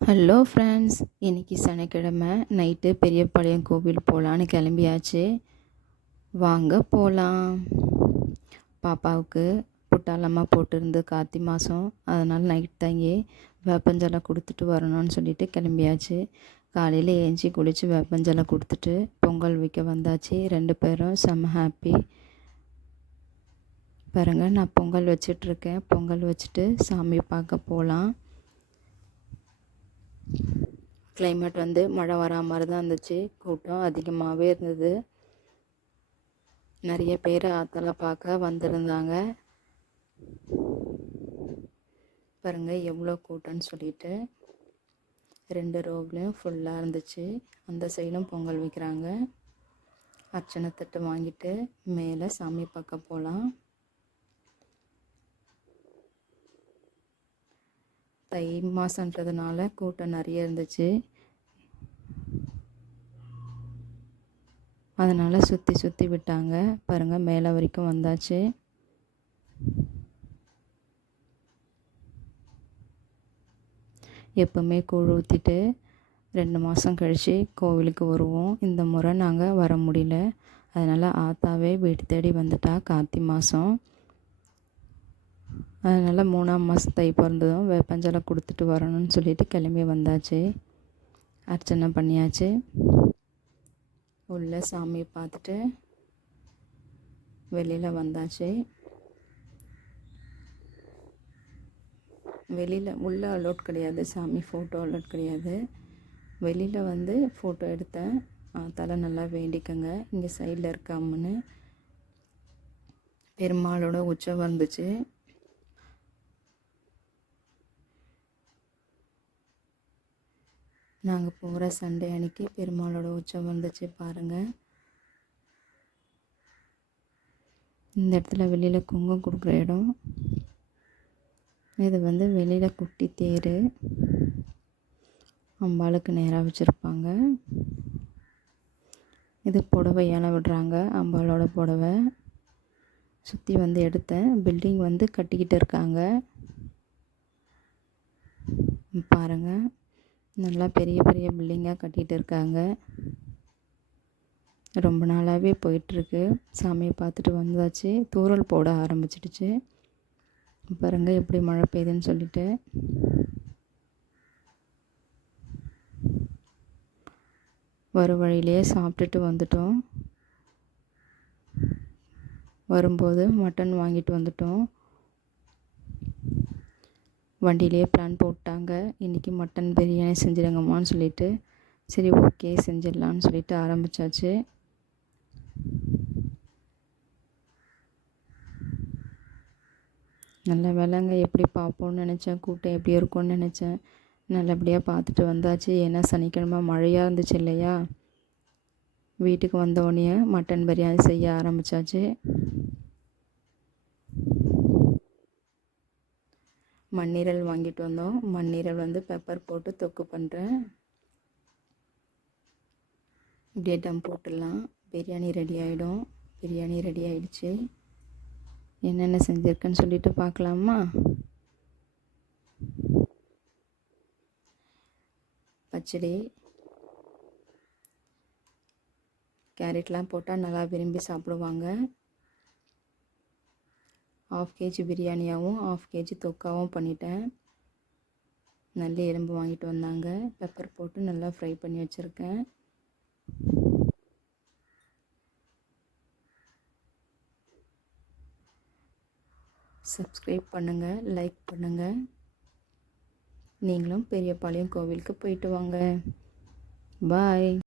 Hello friends, இன்றைக்கி சனிக்கிழமை night Periyapalayam கோவில் போகலான்னு கிளம்பியாச்சு. வாங்க போகலாம். பாப்பாவுக்கு புட்டாலமாக போட்டிருந்து கார்த்தி மாதம், அதனால் நைட் தங்கி வேப்பஞ்சலை கொடுத்துட்டு வரணும்னு சொல்லிட்டு கிளம்பியாச்சு. காலையில் ஏஞ்சி குளித்து வேப்பஞ்சலை கொடுத்துட்டு பொங்கல் வைக்க வந்தாச்சு. 2 பேரும் செம்ம ஹாப்பி. பாருங்கள், நான் பொங்கல் வச்சிட்ருக்கேன். பொங்கல் வச்சுட்டு சாமி பார்க்க போகலாம். கிளைமேட் வந்து மழை வரா மாதிரி தான் இருந்துச்சு. கூட்டம் அதிகமாகவே இருந்தது. நிறைய பேர் ஆத்தலை பார்க்க வந்திருந்தாங்க. பாருங்கள் எவ்வளோ கூட்டம்னு சொல்லிட்டு 2 ரோவ்லையும் ஃபுல்லாக இருந்துச்சு. அந்த சைடும் பொங்கல் வைக்கிறாங்க. அர்ச்சனை தட்டு வாங்கிட்டு மேலே சாமி பார்க்க போகலாம். தை மாதன்றதுனால கூட்டம் நிறைய இருந்துச்சு. அதனால் சுற்றி விட்டாங்க. பாருங்கள், மேலே வரைக்கும் வந்தாச்சு. எப்போவுமே கூழ் ஊற்றிட்டு 2 மாதம் கழித்து கோவிலுக்கு வருவோம். இந்த முறை நாங்கள் வர முடியல. அதனால் ஆத்தாவே வீடு தேடி வந்துட்டா கார்த்தி மாதம். அதனால் 3ஆம் மாதம் தை பிறந்ததும் வேப்பஞ்சலை கொடுத்துட்டு வரணும்னு சொல்லிட்டு கிளம்பி வந்தாச்சு. அர்ச்சனை பண்ணியாச்சு. உள்ளே சாமியை பார்த்துட்டு வெளியில் வந்தாச்சு. வெளியில் உள்ளே அலோட் கிடையாது, சாமி ஃபோட்டோ அலோட் கிடையாது. வெளியில் வந்து ஃபோட்டோ எடுத்தேன். தலை நல்லா வேண்டிக்கங்க. இங்கே சைடில் இருக்க அம்மனு பெருமாளோட உற்சவம் வந்துச்சு. நாங்கள் போகிற சண்டே அன்னைக்கு பெருமாளோட உற்சவம் வந்துச்சு. பாருங்கள், இந்த இடத்துல வெளியில் குங்குமம் கொடுக்குற இடம். இது வந்து வெளியில் குட்டி தேர் அம்பாளுக்கு நேராக வச்சுருப்பாங்க. இது புடவையால் விடுறாங்க, அம்பாளோட புடவை. சுற்றி வந்து எடுத்தேன். பில்டிங் வந்து கட்டிக்கிட்டு இருக்காங்க. பாருங்கள், நல்லா பெரிய பெரிய பில்டிங்காக கட்டிகிட்டு இருக்காங்க. ரொம்ப நாளாகவே போயிட்டுருக்கு. சாமியை பார்த்துட்டு வந்தாச்சு. தூறல் போட ஆரம்பிச்சிடுச்சு. பாருங்கள் எப்படி மழை பெய்யுதுன்னு சொல்லிட்டு. வரும் வழியிலே சாப்பிட்டுட்டு வந்துட்டோம். வரும்போது மட்டன் வாங்கிட்டு வந்துட்டோம். வண்டியிலே பிளான் போட்டாங்க, இன்றைக்கி மட்டன் பிரியாணி செஞ்சிடுங்கம்மான்னு சொல்லிட்டு. சரி, ஓகே செஞ்சிடலான்னு சொல்லிட்டு ஆரம்பித்தாச்சு. நல்ல வேலைங்க, எப்படி பார்ப்போன்னு நினச்சேன், கூட்டம் எப்படி இருக்கும்னு நினச்சேன். நல்லபடியாக பார்த்துட்டு வந்தாச்சு. ஏன்னா சனிக்கிழமை மழையாக இருந்துச்சு இல்லையா. வீட்டுக்கு வந்தோடனே மட்டன் பிரியாணி செய்ய ஆரம்பித்தாச்சு. மண்ணீரல் வாங்கிட்டு வந்தோம். மண்ணீரல் வந்து பெப்பர் போட்டு தொக்கு பண்ணுறேன். இப்படியே டம் போட்டுடலாம். பிரியாணி ரெடி ஆகிடும். பிரியாணி ரெடி ஆகிடுச்சு. என்னென்ன செஞ்சுருக்கேன்னு சொல்லிட்டு பார்க்கலாமா. பச்சடி, கேரட்லாம் போட்டால் நல்லா விரும்பி சாப்பிடுவாங்க. 1/2 kg பிரியாணியாகவும் 1/2 kg தொக்காவும் பண்ணிட்டேன். நல்ல எலும்பு வாங்கிட்டு வந்தாங்க. பெப்பர் போட்டு நல்லா ஃப்ரை பண்ணி வச்சுருக்கேன். சப்ஸ்கிரைப் பண்ணுங்கள், லைக் பண்ணுங்கள். நீங்களும் பெரியபாளையம் கோவிலுக்கு போயிட்டு வாங்க. பாய்.